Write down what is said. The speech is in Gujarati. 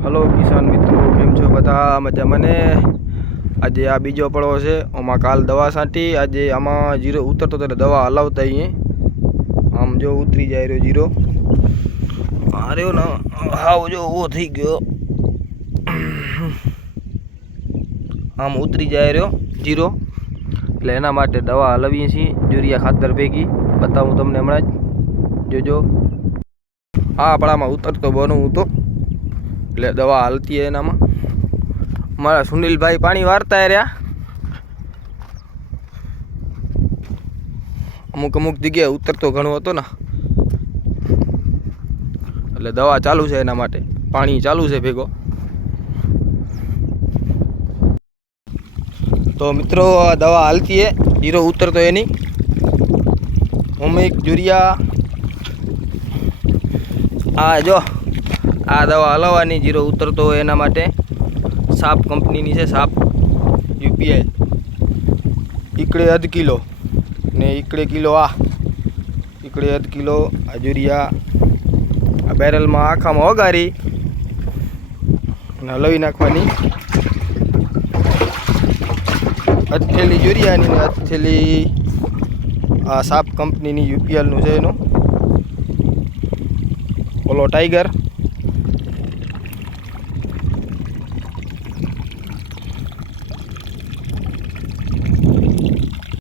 હલો કિસાન મિત્રો. કેમ છો બધા? મજા મને આજે આ બીજો પડવો છે. આમાં કાલ દવા છાંટી. આજે આમાં જીરો ઉતરતો ત્યારે દવા હલાવતા અહીંયા આમ જો ઉતરી જાય રહ્યો જીરો. રહ્યો ને, હાવ જો ઓ થઈ ગયો. આમ ઉતરી જાય રહ્યો જીરો. એટલે એના માટે દવા હલાવીએ છીએ. યુરિયા ખાતર ભેગી. બતાવું તમને હમણાં જ. જોજો. આ આપણામાં ઉતરતો બનવું તો. એટલે દવા હાલતી એનામાં. મારા સુનિલભાઈ પાણી વારતા રહ્યા. અમુક અમુક જગ્યાએ ઉતરતો ઘણો હતો ને. એટલે દવા ચાલુ છે એના માટે. પાણી ચાલુ છે ભેગો. તો મિત્રો દવા હાલતી હે. જીરો ઉતરતો એની. ઓમિક યુરિયા આ જો. આ દવા હલાવવાની જીરો ઉતરતો હોય એના માટે સાપ કંપનીની છે સાપ યુપીઆઈ. ઈકડે અધ કિલો ને ઈકડે કિલો આ. ઈકડે અધ કિલો આ યુરિયા આ બેરલમાં આખામાં ઓગારી અને હલાવી નાખવાની. અથેલી યુરિયાની ને અથેલી આ સાપ કંપનીની યુપીએલનું છે એનું. ઓલો ટાઈગર